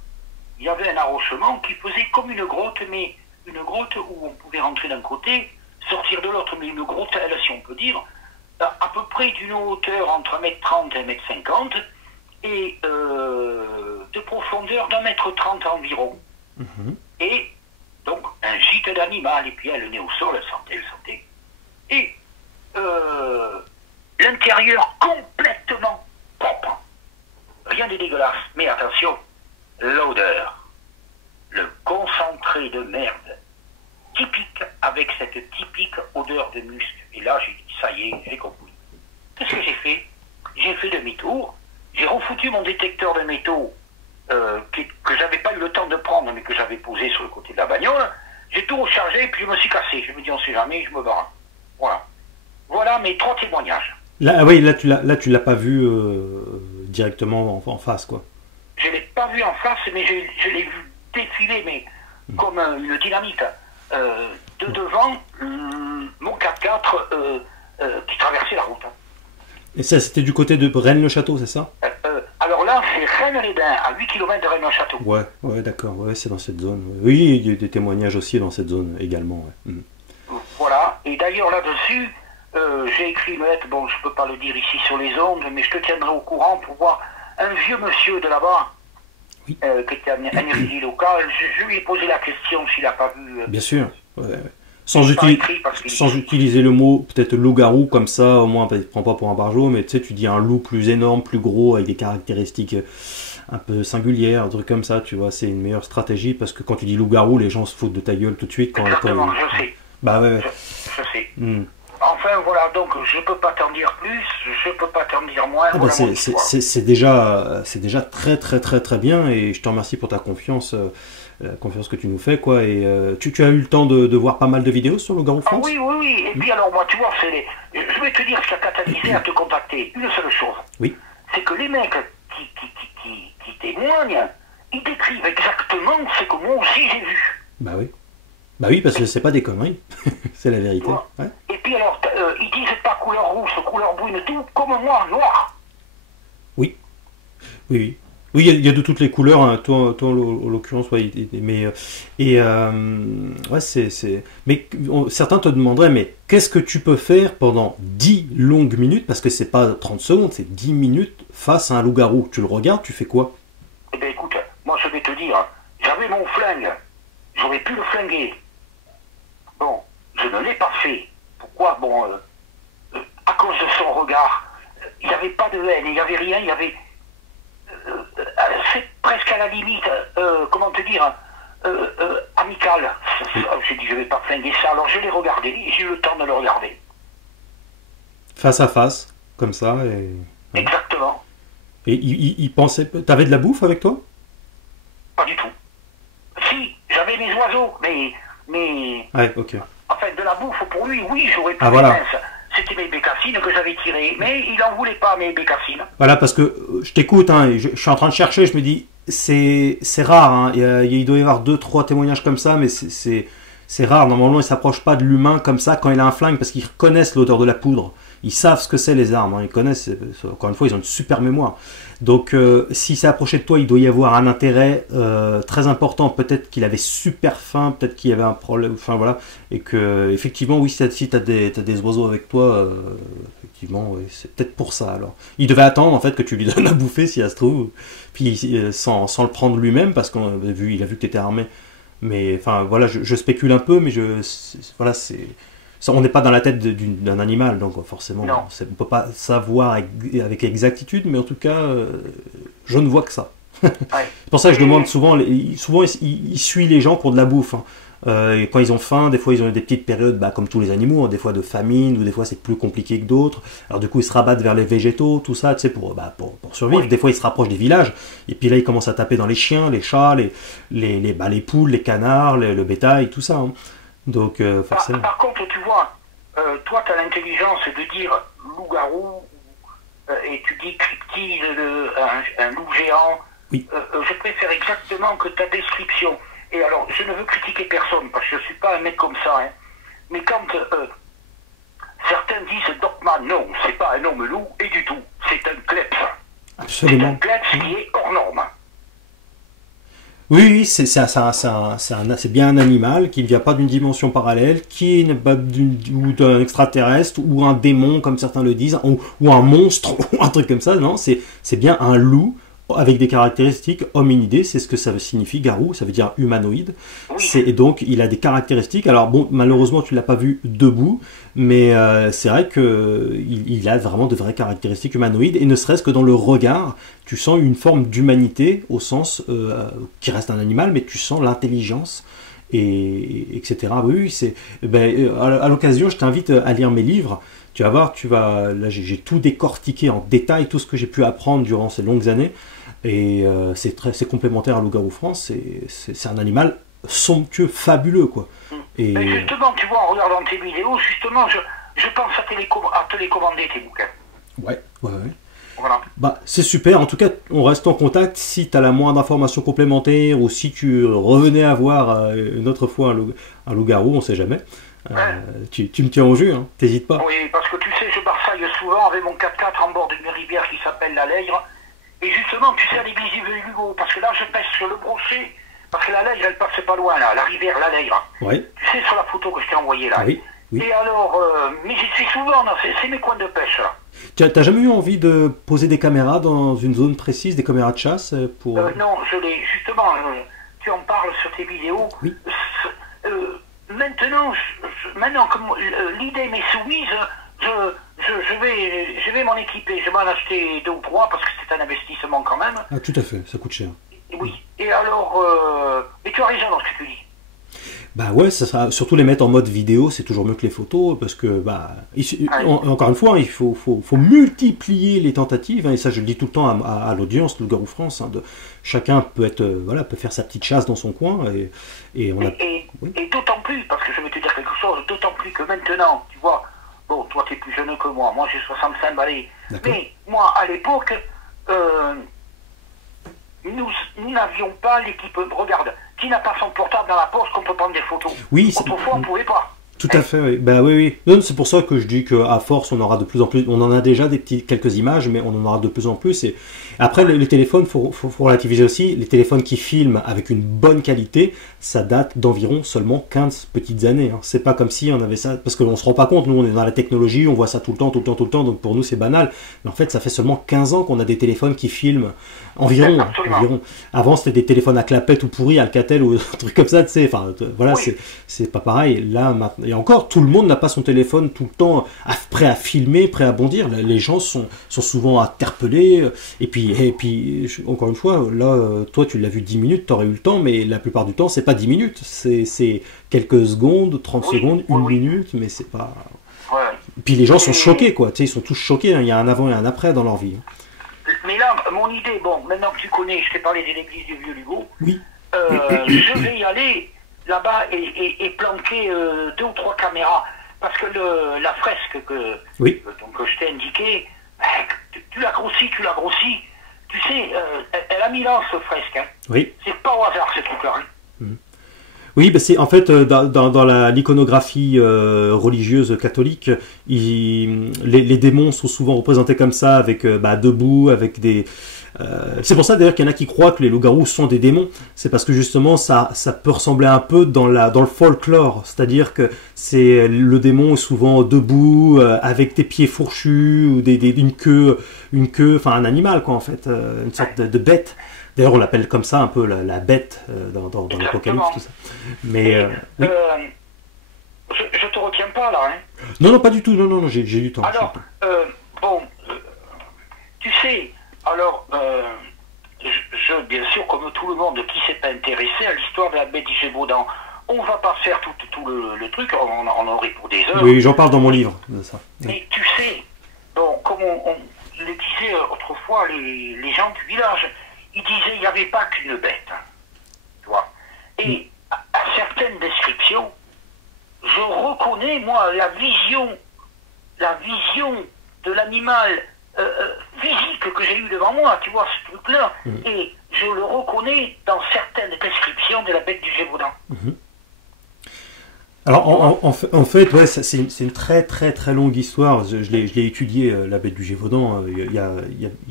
il y avait un arrochement qui faisait comme une grotte, mais une grotte où on pouvait rentrer d'un côté, sortir de l'autre, mais une grotte, elle, si on peut dire, à peu près d'une hauteur entre 1m30 et 1m50, et de profondeur d'1m30 environ. Et donc, un gîte d'animal, et puis elle, le nez au sol, elle sentait. Et l'intérieur complètement propre. Rien de dégueulasse, mais attention, l'odeur, le concentré de merde, typique, avec cette typique odeur de musc. Et là, j'ai dit, ça y est, j'ai compris. Qu'est-ce que j'ai fait? J'ai fait demi-tour, j'ai refoutu mon détecteur de métaux, que j'avais pas eu le temps de prendre, mais que j'avais posé sur le côté de la bagnole. J'ai tout rechargé, et puis je me suis cassé. Je me dis, on sait jamais, je me barre. Voilà. Voilà mes 3 témoignages. Là, oui, là, tu l'as pas vu directement en face, quoi. Je l'ai pas vu en face, mais je l'ai vu défiler, mais comme une dynamite. De devant, mon 4x4 qui traversait la route. Et ça, c'était du côté de Rennes-le-Château, c'est ça? Alors là, c'est Rennes-les-Bains, à 8 km de Rennes-le-Château. Ouais, ouais, d'accord, ouais, c'est dans cette zone. Oui, il y a des témoignages aussi dans cette zone également. Ouais. Voilà, et d'ailleurs là-dessus, j'ai écrit une lettre, bon, je peux pas le dire ici sur les ondes, mais je te tiendrai au courant pour voir un vieux monsieur de là-bas, Oui. qui était un érudit local. Je lui ai posé la question s'il n'a pas vu. Bien sûr. Ouais, ouais. Pas écrit parce qu'il- Sans utiliser le mot peut-être loup-garou comme ça, au moins, il te prend pas pour un barjot, mais tu sais, tu dis un loup plus énorme, plus gros, avec des caractéristiques un peu singulières, un truc comme ça, tu vois, c'est une meilleure stratégie parce que quand tu dis loup-garou, les gens se foutent de ta gueule tout de suite. Exactement, je sais. Bah ouais, ouais. Je sais. Hmm. Enfin voilà, donc je peux pas t'en dire plus, je peux pas t'en dire moins. Ah bah Voilà mon histoire. c'est déjà très très très très bien et je te remercie pour ta confiance, la confiance que tu nous fais quoi. Et tu as eu le temps de voir pas mal de vidéos sur le Garou Ah France? oui, oui, oui. Et puis alors moi, tu vois, je vais te dire ce qui a catalysé à te contacter. Une seule chose. Oui. C'est que les mecs qui témoignent, ils décrivent exactement ce que moi aussi j'ai vu. Bah oui. Bah oui, parce que c'est pas des conneries, c'est la vérité. Ouais. Ouais. Et puis alors, ils disent pas couleur rouge, couleur brune, tout comme moi, noir. Oui, oui, oui. Oui, il y a de toutes les couleurs, hein. Toi en l'occurrence, ouais, mais ouais, Mais certains te demanderaient, mais qu'est-ce que tu peux faire pendant 10 longues minutes, parce que c'est pas 30 secondes, c'est 10 minutes face à un loup-garou. Tu le regardes, tu fais quoi? Eh bien écoute, moi je vais te dire, j'avais mon flingue, j'aurais pu le flinguer. Bon, je ne l'ai pas fait. Pourquoi? Bon, à cause de son regard, il n'y avait pas de haine, il n'y avait rien, il y avait... c'est presque à la limite, comment te dire, amical. J'ai dit, je ne vais pas flinguer ça, alors je l'ai regardé, et j'ai eu le temps de le regarder. Face à face, comme ça, et... Exactement. Et il pensait... T'avais de la bouffe avec toi? Pas du tout. Si, j'avais mes oiseaux, mais Ouais, ok. enfin, de la bouffe pour lui, oui, j'aurais pu. Ah, voilà. C'était mes bécassines que j'avais tirées, mais il n'en voulait pas, mes bécassines. Voilà, parce que je t'écoute, hein, et je suis en train de chercher, je me dis, c'est rare, hein, il doit y avoir 2-3 témoignages comme ça, mais c'est rare. Normalement, ils ne s'approchent pas de l'humain comme ça quand il a un flingue, parce qu'ils reconnaissent l'odeur de la poudre. Ils savent ce que c'est les armes, hein, ils connaissent, encore une fois, ils ont une super mémoire. Donc, s'il s'est approché de toi, il doit y avoir un intérêt très important. Peut-être qu'il avait super faim, peut-être qu'il y avait un problème, enfin voilà. Et que, effectivement, oui, si tu as des oiseaux avec toi, effectivement, oui, c'est peut-être pour ça alors. Il devait attendre en fait que tu lui donnes à bouffer, si ça se trouve, puis sans le prendre lui-même, parce qu'il a vu que tu étais armé. Mais, enfin, voilà, je spécule un peu, mais voilà, c'est. On n'est pas dans la tête d'un animal, donc forcément, on ne peut pas savoir avec exactitude, mais en tout cas, je ne vois que ça. Ouais. C'est pour ça que je demande souvent, il suit les gens qui ont de la bouffe. Hein. Et quand ils ont faim, des fois ils ont des petites périodes, comme tous les animaux, hein, des fois de famine, ou des fois c'est plus compliqué que d'autres. Alors du coup ils se rabattent vers les végétaux, tout ça, tu sais, pour survivre. Ouais. Des fois ils se rapprochent des villages, et puis là ils commencent à taper dans les chiens, les chats, les poules, les canards, le bétail, tout ça. Hein. Donc, forcément. Par contre, tu vois, toi, tu as l'intelligence de dire loup-garou, et tu dis cryptide, un loup géant. Oui. Je préfère exactement que ta description. Et alors, je ne veux critiquer personne, parce que je ne suis pas un mec comme ça. Hein. Mais quand certains disent Dogman, non, c'est pas un homme loup, et du tout. C'est un kleps. Absolument. C'est un kleps qui est hors norme. Oui, c'est bien un animal qui ne vient pas d'une dimension parallèle, qui n'est pas d'un extraterrestre ou un démon comme certains le disent, ou un monstre ou un truc comme ça. Non, c'est bien un loup avec des caractéristiques hominidées, c'est ce que ça signifie garou, ça veut dire humanoïde. Oui. Et donc il a des caractéristiques. Alors bon, malheureusement tu l'as pas vu debout, mais c'est vrai que il a vraiment de vraies caractéristiques humanoïdes, et ne serait-ce que dans le regard, tu sens une forme d'humanité au sens qui reste un animal, mais tu sens l'intelligence. Et etc. Oui, c'est. À l'occasion, je t'invite à lire mes livres. Tu vas voir, là j'ai tout décortiqué en détail, tout ce que j'ai pu apprendre durant ces longues années, et c'est complémentaire à Loup-garou France. C'est un animal somptueux, fabuleux, quoi. Et justement, tu vois, en regardant tes vidéos, justement, je pense à te les commander, tes bouquins. Ouais. Voilà. C'est super, en tout cas on reste en contact. Si tu as la moindre information complémentaire, ou si tu revenais à voir une autre fois un loup-garou, on sait jamais, tu me tiens au jus, hein, t'hésites pas. Oui, parce que tu sais, je barsaille souvent avec mon 4x4 en bord d'une rivière qui s'appelle la Lègre, Et justement, tu sais, à l'église du Vieux-Hugo, parce que là, je pèse sur le brochet, parce que la Leyre, elle passe pas loin, là, la rivière, la Leyre. Oui. Tu sais, sur la photo que je t'ai envoyée, là. Oui. Oui. Et alors, mais j'y suis souvent, c'est mes coins de pêche, là. T'as jamais eu envie de poser des caméras dans une zone précise, des caméras de chasse pour... Non, je l'ai, justement, tu en parles sur tes vidéos. Oui. Maintenant, maintenant que l'idée m'est soumise, je vais m'en équiper. Je vais en acheter 2 ou 3 parce que c'est un investissement quand même. Ah, tout à fait, ça coûte cher. Oui. Et alors, mais tu as raison dans ce que tu dis. Bah ouais, ça sera, surtout les mettre en mode vidéo, c'est toujours mieux que les photos, parce que, bah, encore une fois, il faut multiplier les tentatives, hein, et ça je le dis tout le temps à l'audience, le Loup-garou France, hein, chacun peut être, voilà, peut faire sa petite chasse dans son coin, et on a... Oui. Et d'autant plus, parce que je vais te dire quelque chose, d'autant plus que maintenant, tu vois, bon, toi tu es plus jeune que moi j'ai 65 balais, mais moi à l'époque, nous n'avions pas l'équipe, regarde, qui n'a pas son portable dans la poche qu'on peut prendre des photos. Oui, autrefois on ne pouvait pas. Tout à fait, oui. Bah oui. Non, c'est pour ça que je dis qu'à force, on aura de plus en plus. On en a déjà quelques images, mais on en aura de plus en plus. Et après, les téléphones, faut relativiser aussi. Les téléphones qui filment avec une bonne qualité, ça date d'environ seulement 15 petites années. Hein. C'est pas comme si on avait ça, parce qu'on se rend pas compte. Nous, on est dans la technologie, on voit ça tout le temps. Donc pour nous, c'est banal. Mais en fait, ça fait seulement 15 ans qu'on a des téléphones qui filment environ. Avant, c'était des téléphones à clapette ou pourris, Alcatel ou un truc comme ça. Tu sais. Enfin, voilà, oui. C'est pas pareil. Là, maintenant. Et encore, tout le monde n'a pas son téléphone tout le temps prêt à filmer, prêt à bondir. Les gens sont souvent interpellés. Et puis, encore une fois, là, toi, tu l'as vu 10 minutes, tu aurais eu le temps, mais la plupart du temps, c'est pas 10 minutes. C'est quelques secondes, 30 secondes, une minute, mais c'est pas... Ouais. Puis les gens sont choqués, quoi. Tu sais, ils sont tous choqués. Hein. Il y a un avant et un après dans leur vie. Mais là, mon idée, bon, maintenant que tu connais, je t'ai parlé de l'église du Vieux-Hugo. Oui. Je vais y aller... là-bas et planquer 2 ou 3 caméras. Parce que la fresque que je t'ai indiquée, tu l'as grossi. Tu sais, elle a 1000 ans, cette fresque. Hein. Oui. C'est pas au hasard, ce truc-là. Hein. Oui, bah c'est en fait dans l'iconographie religieuse catholique, les démons sont souvent représentés comme ça, avec debout, avec des... c'est pour ça d'ailleurs qu'il y en a qui croient que les loups-garous sont des démons. C'est parce que justement ça peut ressembler un peu dans le folklore, c'est-à-dire que c'est le démon est souvent debout avec des pieds fourchus ou une queue, enfin un animal quoi en fait, une sorte de bête. D'ailleurs on l'appelle comme ça un peu la bête dans l'Apocalypse tout ça. Mais oui. Je te retiens pas là. Hein. Non pas du tout. Non j'ai du temps. Alors tu sais. Alors, bien sûr, comme tout le monde qui s'est pas intéressé à l'histoire de la bête du Gévaudan, on va pas faire tout le truc, on en aurait pour des heures. Oui, j'en parle dans mon livre de ça. Mais tu sais, bon, comme on le disait autrefois, les gens du village, ils disaient il n'y avait pas qu'une bête. Hein, tu vois. Et à certaines descriptions, je reconnais, moi, la vision de l'animal physique que j'ai eu devant moi, tu vois, ce truc-là, et je le reconnais dans certaines descriptions de la bête du Gévaudan. Alors, en fait, ouais, c'est une très très très longue histoire. Je l'ai étudié, la bête du Gévaudan, il y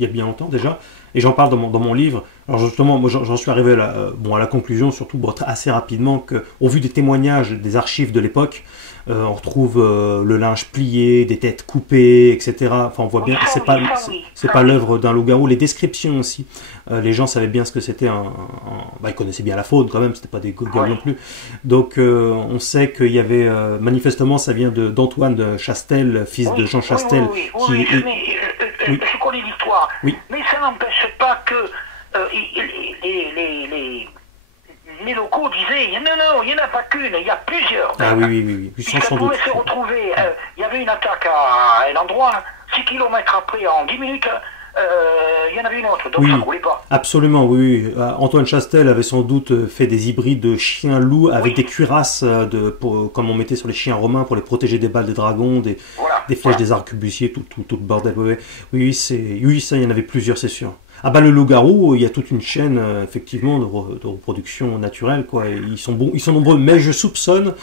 a bien longtemps déjà, et j'en parle dans mon livre. Alors justement, moi j'en suis arrivé à la conclusion, surtout assez rapidement, qu'au vu des témoignages, des archives de l'époque, on retrouve le linge plié, des têtes coupées, etc. Enfin, on voit bien que c'est pas l'œuvre d'un loup-garou. Les descriptions aussi, les gens savaient bien ce que c'était ils connaissaient bien la faune quand même, c'était pas des gogolles non plus. Donc on sait qu'il y avait manifestement, ça vient d'Antoine de Chastel, fils de Jean Chastel. Je connais l'histoire, mais ça n'empêche pas que les locaux disaient non, il n'y en a pas qu'une, il y a plusieurs. Ah oui. Puisqu'elle pouvait se retrouver, il y avait une attaque à un endroit, 6 km après, en 10 minutes, il y en avait une autre, donc ça ne roulait pas. Absolument, oui. Antoine Chastel avait sans doute fait des hybrides de chiens-loups avec des cuirasses, comme on mettait sur les chiens romains pour les protéger des balles des dragons, des flèches des arquebusiers, tout le bordel. Oui, ça, il y en avait plusieurs, c'est sûr. Ah bah le loup-garou, il y a toute une chaîne effectivement de reproduction naturelle, quoi. Et ils sont nombreux, mais je soupçonne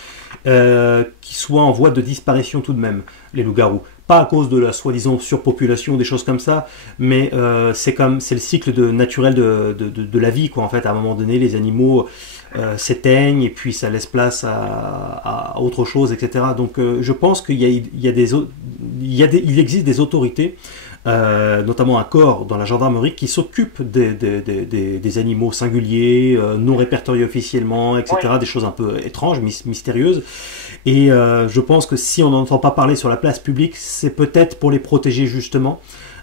qu'ils soient en voie de disparition tout de même, les loups-garous. Pas à cause de la soi-disant surpopulation, des choses comme ça, mais c'est le cycle naturel de la vie, quoi. En fait, à un moment donné, les animaux s'éteignent et puis ça laisse place à autre chose, etc. Donc je pense il existe des autorités, notamment un corps dans la gendarmerie qui s'occupe des animaux singuliers, non répertoriés officiellement, etc. Ouais. Des choses un peu étranges, mystérieuses. Et je pense que si on n'entend pas parler sur la place publique, c'est peut-être pour les protéger justement.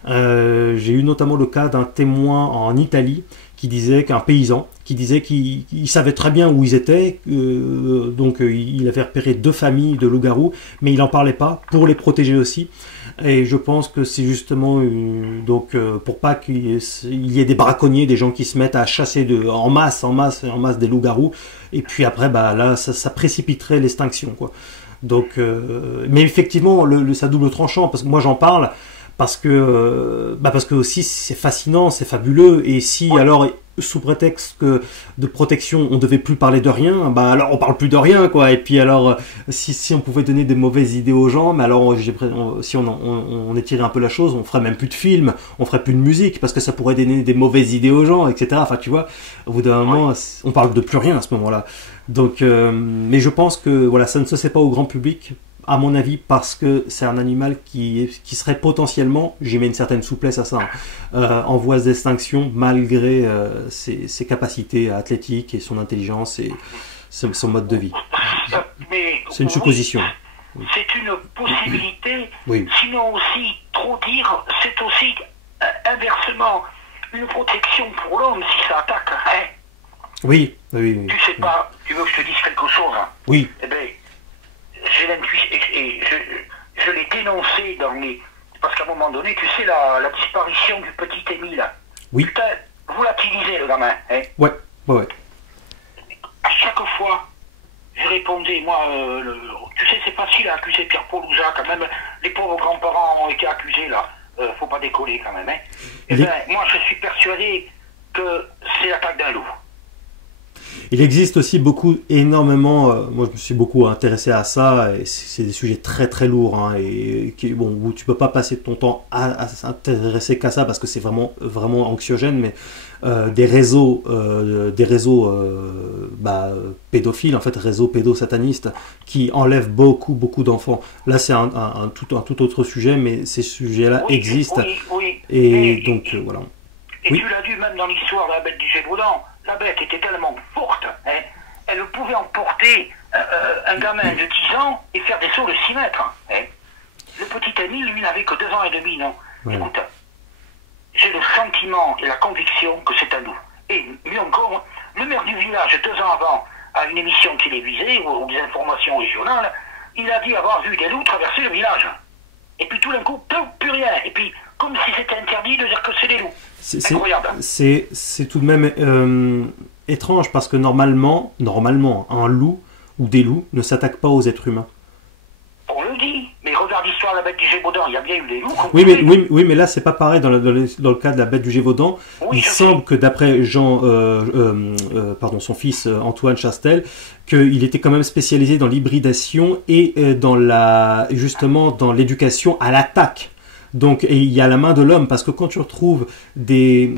J'ai eu notamment le cas d'un témoin en Italie qui disait qu'un paysan qui disait qu'il savait très bien où ils étaient, donc il avait repéré 2 familles de loups-garous, mais il n'en parlait pas pour les protéger aussi. Et je pense que c'est justement pour pas qu'il y ait des braconniers, des gens qui se mettent à chasser en masse des loups-garous, et puis après bah là ça précipiterait l'extinction, quoi. Donc mais effectivement c'est à double tranchant, parce que moi j'en parle parce que aussi c'est fascinant, c'est fabuleux, et si alors sous prétexte de protection on devait plus parler de rien, bah alors on parle plus de rien, quoi. Et puis alors si on pouvait donner des mauvaises idées aux gens, mais alors si on étirait un peu la chose, on ferait même plus de films, on ferait plus de musique, parce que ça pourrait donner des mauvaises idées aux gens, etc. Enfin tu vois, au bout d'un moment on parle de plus rien à ce moment-là. Donc mais je pense que voilà, ça ne se sait pas au grand public, à mon avis, parce que c'est un animal qui serait potentiellement, j'y mets une certaine souplesse à ça, en voie d'extinction, malgré ses capacités athlétiques et son intelligence et son mode de vie. C'est une supposition. C'est une possibilité, oui. Sinon aussi, trop dire, c'est aussi inversement une protection pour l'homme si ça attaque. Hein? Oui. Tu sais pas, tu veux que je te dise quelque chose? Hein? Oui. Eh bien, j'ai l'intuition, et je l'ai dénoncé dans les... Parce qu'à un moment donné, tu sais, la disparition du petit Émile. Oui. Putain, volatilisé le gamin. Hein? Ouais. À chaque fois, je répondais, moi, tu sais, c'est facile à accuser Pierre-Paul Ouza, quand même. Les pauvres grands-parents ont été accusés, là. Faut pas décoller, quand même. Hein? Eh bien, moi, je suis persuadé que c'est l'attaque d'un loup. Il existe aussi énormément, moi je me suis beaucoup intéressé à ça, et c'est des sujets très très lourds, hein, où tu peux pas passer ton temps à s'intéresser qu'à ça, parce que c'est vraiment anxiogène, mais des réseaux pédophiles, en fait réseaux pédosatanistes, qui enlèvent beaucoup d'enfants. Là c'est un tout autre sujet, mais ces sujets-là existent, et donc voilà. Et tu l'as vu même dans l'histoire de la bête du Gévaudan. La bête était tellement forte, hein, elle pouvait emporter un gamin de 10 ans et faire des sauts de 6 mètres. Hein. Le petit Émile, lui, n'avait que 2 ans et demi, non? Ouais. Écoute, j'ai le sentiment et la conviction que c'est un loup. Et mieux encore, le maire du village, 2 ans avant, à une émission télévisée ou des informations régionales, il a dit avoir vu des loups traverser le village. Et puis tout d'un coup, plus rien. Et puis, comme si c'était interdit de dire que c'est des loups. C'est incroyable. C'est tout de même étrange, parce que normalement, un loup ou des loups ne s'attaquent pas aux êtres humains. On le dit, mais regarde l'histoire de la bête du Gévaudan, il y a bien eu des loups. Oui, mais là c'est pas pareil dans le cas de la bête du Gévaudan. Oui, il semble que d'après son fils Antoine Chastel, qu'il était quand même spécialisé dans l'hybridation et dans l'éducation à l'attaque. Donc, et il y a la main de l'homme, parce que quand tu retrouves des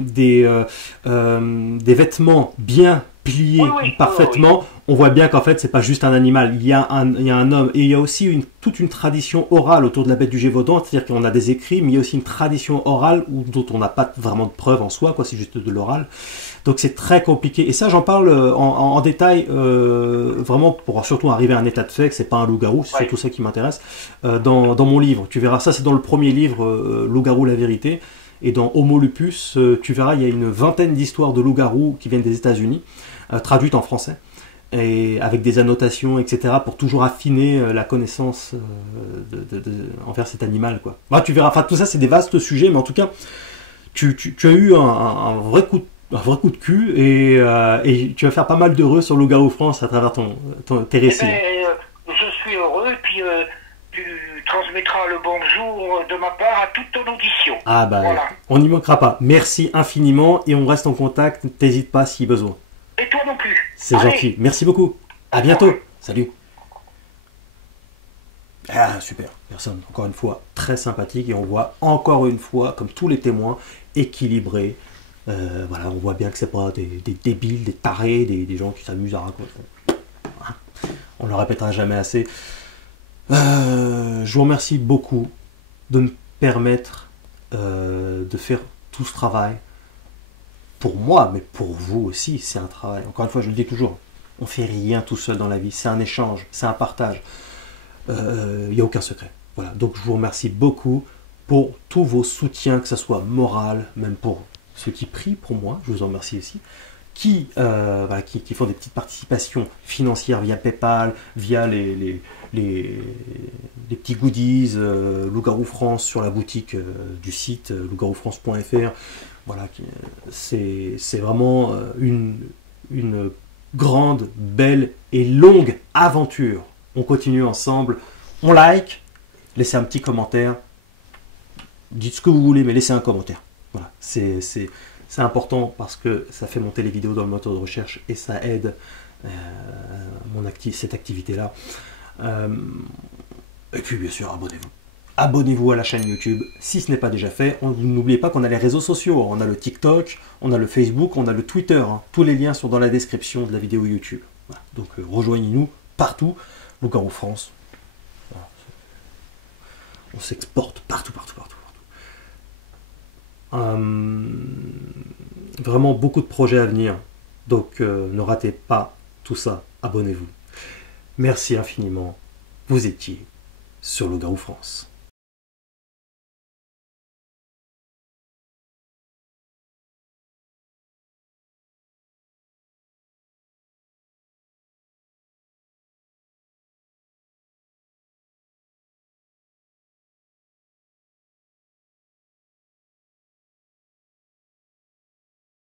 vêtements bien pliés parfaitement, on voit bien qu'en fait c'est pas juste un animal, il y a un homme. Et il y a aussi toute une tradition orale autour de la bête du Gévaudan, c'est-à-dire qu'on a des écrits, mais il y a aussi une tradition orale dont on n'a pas vraiment de preuves en soi, c'est juste de l'oral. Donc c'est très compliqué, et ça j'en parle en détail, vraiment pour surtout arriver à un état de fait que c'est pas un loup-garou, c'est surtout ça qui m'intéresse, dans mon livre. Tu verras, ça c'est dans le premier livre, Loup-garou la vérité, et dans Homo lupus, tu verras, il y a une 20aine d'histoires de loups-garous qui viennent des États-Unis, traduites en français, et avec des annotations, etc., pour toujours affiner la connaissance envers cet animal, quoi. Bah, tu verras, enfin tout ça c'est des vastes sujets, mais en tout cas, tu as eu un vrai coup de cul, et tu vas faire pas mal d'heureux sur Loup-garou France à travers tes récits. Je suis heureux, puis transmettras le bonjour de ma part à toute ton audition. Ah bah, Voilà. on n'y manquera pas. Merci infiniment et on reste en contact. T'hésites pas si besoin. Et toi non plus. C'est Allez. gentil. Merci beaucoup. À bientôt. Salut. Ah, super. Personne, encore une fois, très sympathique. Et on voit encore une fois, comme tous les témoins, équilibrés. Voilà, on voit bien que c'est pas des débiles, des tarés, des gens qui s'amusent à raconter. Voilà. On ne le répétera jamais assez. Je vous remercie beaucoup de me permettre de faire tout ce travail. Pour moi, mais pour vous aussi, c'est un travail. Encore une fois, je le dis toujours, on ne fait rien tout seul dans la vie. C'est un échange, c'est un partage. Il n'y a aucun secret. Voilà. Donc je vous remercie beaucoup pour tous vos soutiens, que ce soit moral, même pour ceux qui prient pour moi, je vous en remercie aussi, qui font des petites participations financières via PayPal, via les petits goodies, Loup-Garou France sur la boutique du site loup-garoufrance.fr. Voilà, c'est vraiment une grande, belle et longue aventure. On continue ensemble, on like, laissez un petit commentaire, dites ce que vous voulez, mais laissez un commentaire. Voilà, c'est important parce que ça fait monter les vidéos dans le moteur de recherche et ça aide cette activité-là. Et puis bien sûr, abonnez-vous. Abonnez-vous à la chaîne YouTube si ce n'est pas déjà fait. N'oubliez pas qu'on a les réseaux sociaux. On a le TikTok, on a le Facebook, on a le Twitter. Hein. Tous les liens sont dans la description de la vidéo YouTube. Voilà. Donc rejoignez-nous partout. Loup-Garou France. Voilà. On s'exporte partout. Vraiment beaucoup de projets à venir. Donc ne ratez pas tout ça. Abonnez-vous. Merci infiniment. Vous étiez sur Loup-Garou France.